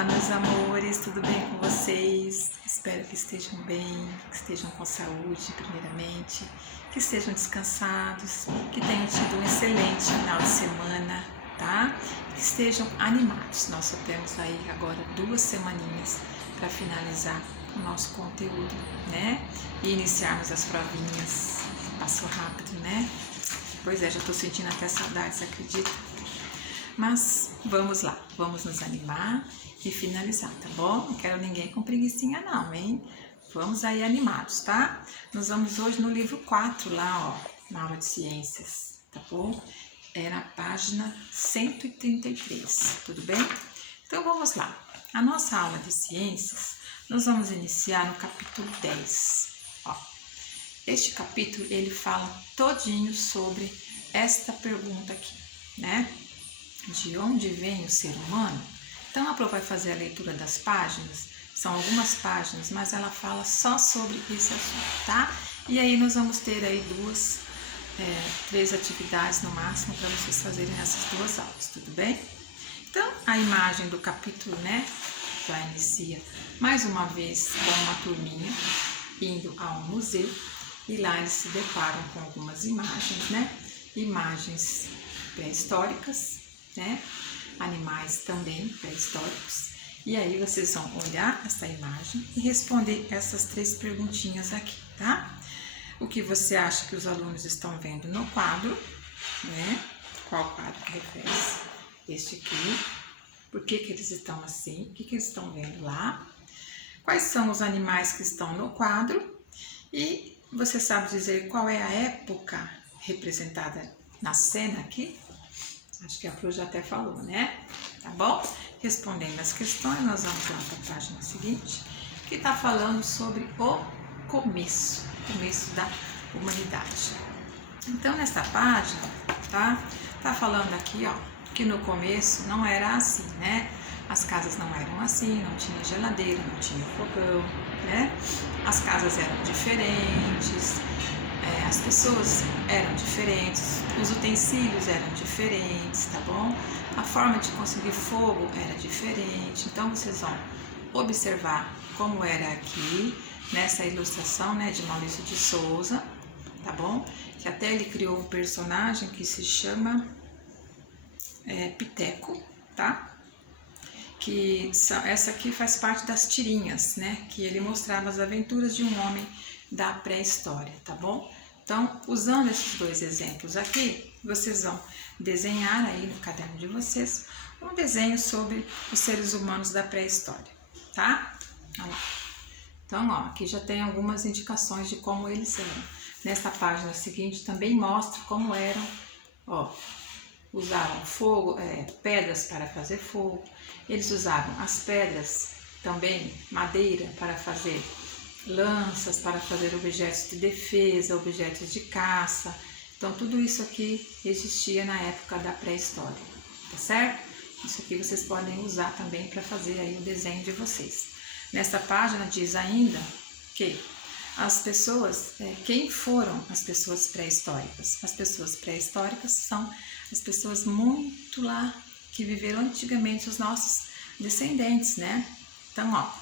Olá, meus amores, tudo bem com vocês? Espero que estejam bem, que estejam com saúde, primeiramente, que estejam descansados, que tenham tido um excelente final de semana, tá? Que estejam animados. Nós só temos aí agora 2 semaninhas para finalizar o nosso conteúdo, né? E iniciarmos as provinhas. Passou rápido, né? Pois é, já tô sentindo até saudades, acredita? Mas vamos lá, vamos nos animar e finalizar, tá bom? Não quero ninguém com preguicinha não, hein? Vamos aí animados, tá? Nós vamos hoje no livro 4 lá, ó, na aula de ciências, tá bom? É na página 133, tudo bem? Então vamos lá. A nossa aula de ciências, nós vamos iniciar no capítulo 10, ó. Este capítulo, ele fala todinho sobre esta pergunta aqui, né? De onde vem o ser humano? Então a Pro vai fazer a leitura das páginas, são algumas páginas, mas ela fala só sobre esse assunto, tá? E aí nós vamos ter aí 3 atividades no máximo para vocês fazerem nessas 2 aulas, tudo bem? Então a imagem do capítulo, né, já inicia mais uma vez com uma turminha indo a um museu e lá eles se deparam com algumas imagens, né? Imagens pré-históricas, né? Animais também pré-históricos. E aí vocês vão olhar essa imagem e responder essas 3 perguntinhas aqui, tá? O que você acha que os alunos estão vendo no quadro, né? Qual quadro que refere-se? Este aqui. Por que eles estão assim? O que eles estão vendo lá? Quais são os animais que estão no quadro? E você sabe dizer qual é a época representada na cena aqui? Acho que a Pro já até falou, né? Tá bom? Respondendo as questões, nós vamos lá para a página seguinte, que está falando sobre o começo da humanidade. Então, nesta página, tá falando aqui, ó, que no começo não era assim, né? As casas não eram assim, não tinha geladeira, não tinha fogão, né? As casas eram diferentes, as pessoas eram diferentes, os utensílios eram diferentes, tá bom? A forma de conseguir fogo era diferente. Então vocês vão observar como era aqui nessa ilustração, né, de Maurício de Souza, tá bom? Que até ele criou um personagem que se chama Piteco, tá? Que essa aqui faz parte das tirinhas, né? Que ele mostrava as aventuras de um homem da pré-história, tá bom? Então, usando esses 2 exemplos aqui, vocês vão desenhar aí no caderno de vocês um desenho sobre os seres humanos da pré-história, tá? Olha lá. Então, ó, aqui já tem algumas indicações de como eles eram. Nesta página seguinte também mostra como eram, ó, usavam fogo, pedras para fazer fogo, eles usavam as pedras também, madeira para fazer lanças, para fazer objetos de defesa, objetos de caça. Então tudo isso aqui existia na época da pré-história, tá certo? Isso aqui vocês podem usar também para fazer aí o desenho de vocês. Nesta página diz ainda que as pessoas, quem foram as pessoas pré-históricas? As pessoas pré-históricas são as pessoas muito lá que viveram antigamente, os nossos descendentes, né? Então, ó,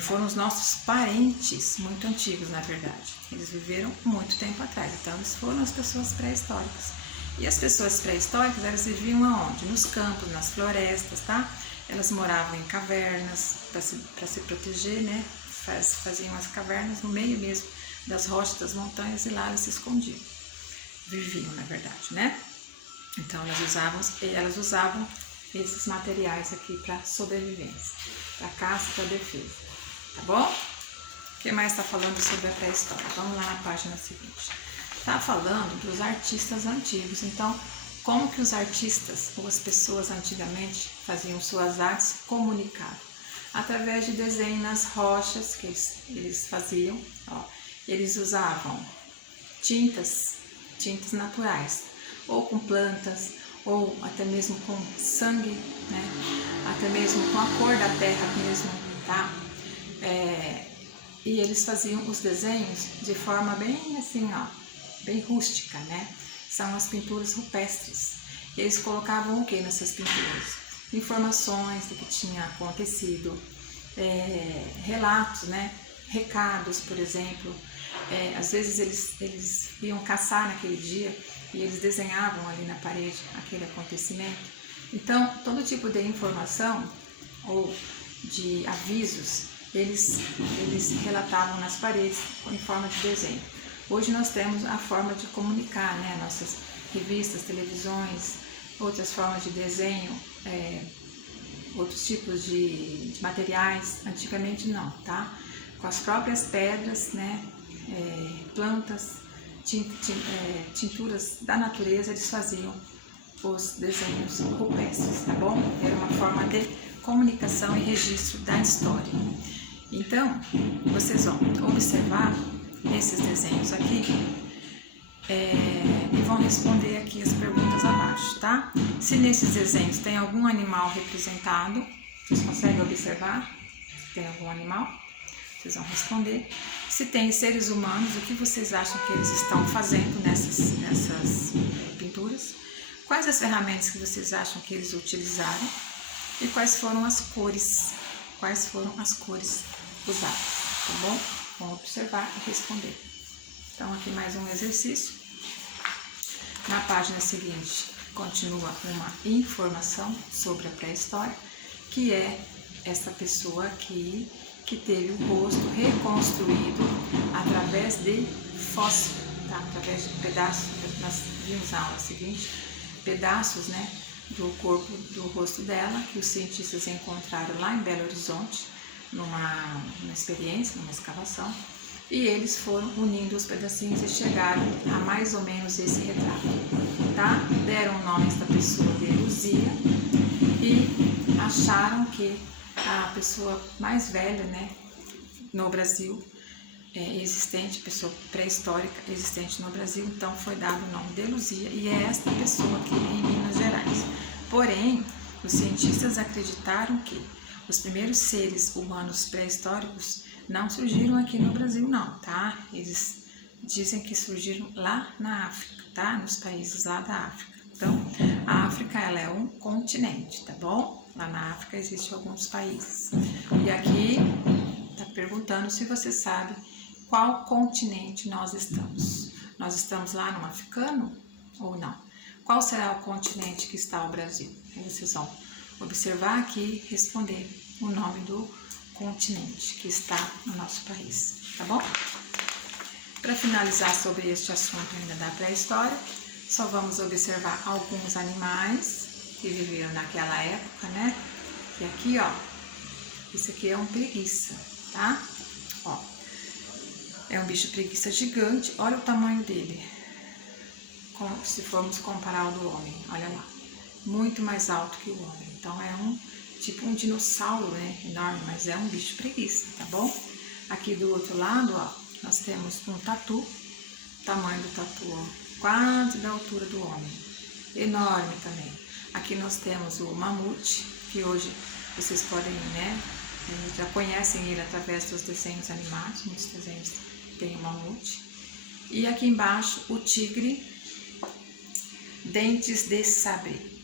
foram os nossos parentes muito antigos, na verdade. Eles viveram muito tempo atrás, então eles foram as pessoas pré-históricas. E as pessoas pré-históricas, elas viviam aonde? Nos campos, nas florestas, tá? Elas moravam em cavernas para se proteger, né? Faziam as cavernas no meio mesmo das rochas, das montanhas, e lá elas se escondiam. Viviam, na verdade, né? Então elas usavam esses materiais aqui para sobrevivência, para caça, para defesa, tá bom? O que mais está falando sobre a pré-história? Vamos lá na página seguinte. Tá falando dos artistas antigos. Então, como que os artistas ou as pessoas antigamente faziam suas artes? Comunicavam através de desenho nas rochas que eles faziam, ó. Eles usavam tintas naturais, ou com plantas, ou até mesmo com sangue, né? Até mesmo com a cor da terra mesmo, tá? E eles faziam os desenhos de forma bem assim, ó, bem rústica, né? São as pinturas rupestres. Eles colocavam o que nessas pinturas? informações do que tinha acontecido, relatos, né? Recados, por exemplo. Às vezes eles iam caçar naquele dia e eles desenhavam ali na parede aquele acontecimento. Então, todo tipo de informação ou de avisos, eles relatavam nas paredes em forma de desenho. Hoje nós temos a forma de comunicar, né? Nossas revistas, televisões, outras formas de desenho, outros tipos de materiais. Antigamente não, tá? Com as próprias pedras, né? Plantas, tinturas da natureza, eles faziam os desenhos rupestres, tá bom? Era uma forma de comunicação e registro da história. Então, vocês vão observar esses desenhos aqui e vão responder aqui as perguntas abaixo, tá? Se nesses desenhos tem algum animal representado, vocês conseguem observar se tem algum animal? Vocês vão responder. Se tem seres humanos, o que vocês acham que eles estão fazendo nessas pinturas? Quais as ferramentas que vocês acham que eles utilizaram? E quais foram as cores? Quais foram as cores usadas? Tá bom? Vão observar e responder. Então, aqui mais um exercício. Na página seguinte, continua uma informação sobre a pré-história, que é essa pessoa aqui que teve o rosto reconstruído através de fóssil, tá? Através de pedaços, nós vimos na aula seguinte, pedaços, né, do corpo, do rosto dela, que os cientistas encontraram lá em Belo Horizonte, numa experiência, numa escavação, e eles foram unindo os pedacinhos e chegaram a mais ou menos esse retrato, tá? Deram o nome a esta pessoa de Luzia e acharam que a pessoa mais velha, né, no Brasil, existente, pessoa pré-histórica existente no Brasil, então foi dado o nome de Luzia, e é esta pessoa aqui em Minas Gerais. Porém, os cientistas acreditaram que os primeiros seres humanos pré-históricos não surgiram aqui no Brasil não, tá? Eles dizem que surgiram lá na África, tá? Nos países lá da África. Então, a África, ela é um continente, tá bom? Lá na África existem alguns países. E aqui está perguntando se você sabe qual continente nós estamos. Nós estamos lá no africano ou não? Qual será o continente que está o Brasil? E vocês vão observar aqui e responder o nome do continente que está no nosso país, tá bom? Para finalizar sobre este assunto ainda da pré-história, só vamos observar alguns animais que viveram naquela época, né? E aqui, ó, esse aqui é um preguiça, tá? Ó, é um bicho preguiça gigante, olha o tamanho dele. Se formos comparar o do homem, olha lá, muito mais alto que o homem. Então é tipo um dinossauro, né? Enorme, mas é um bicho preguiça, tá bom? Aqui do outro lado, ó, nós temos um tatu, tamanho do tatu, ó, quase da altura do homem, enorme também. Aqui nós temos o mamute, que hoje vocês podem, né, já conhecem ele através dos desenhos animados, muitos desenhos tem o mamute. E aqui embaixo o tigre, dentes de sabre.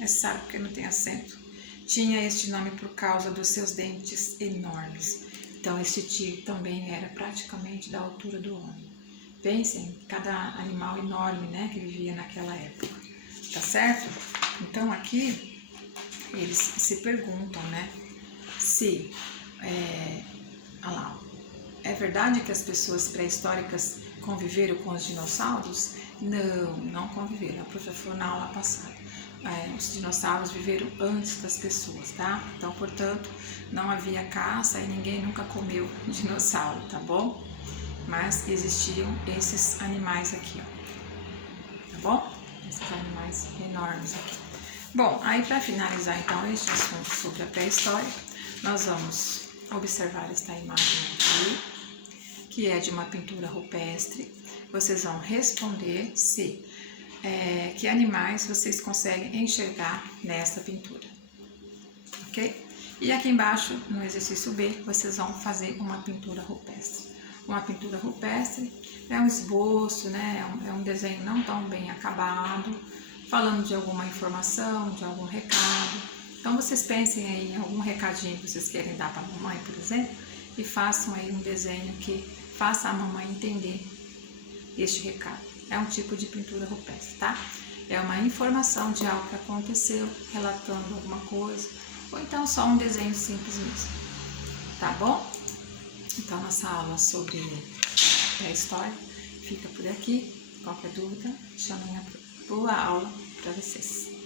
É sabre porque não tem acento. Tinha este nome por causa dos seus dentes enormes. Então esse tigre também era praticamente da altura do homem. Pensem, cada animal enorme, né, que vivia naquela época, tá certo? Então aqui eles se perguntam, né, se olha lá, é verdade que as pessoas pré-históricas conviveram com os dinossauros? Não, não conviveram. A professora falou na aula passada. Os dinossauros viveram antes das pessoas, tá? Então, portanto, não havia caça e ninguém nunca comeu dinossauro, tá bom? Mas existiam esses animais aqui, ó. Tá bom? Esses animais enormes aqui. Bom, aí para finalizar então este assunto sobre a pré-história, nós vamos observar esta imagem aqui, que é de uma pintura rupestre. Vocês vão responder se que animais vocês conseguem enxergar nesta pintura, ok? E aqui embaixo, no exercício B, vocês vão fazer uma pintura rupestre. Uma pintura rupestre é um esboço, né? É um desenho não tão bem acabado, falando de alguma informação, de algum recado, Então vocês pensem aí em algum recadinho que vocês querem dar para a mamãe, por exemplo, e façam aí um desenho que faça a mamãe entender este recado. É um tipo de pintura rupestre, tá? É uma informação de algo que aconteceu, relatando alguma coisa, ou então só um desenho simples mesmo, tá bom? Então nossa aula sobre pré-história fica por aqui. Qualquer dúvida, chamem a boa aula para vocês.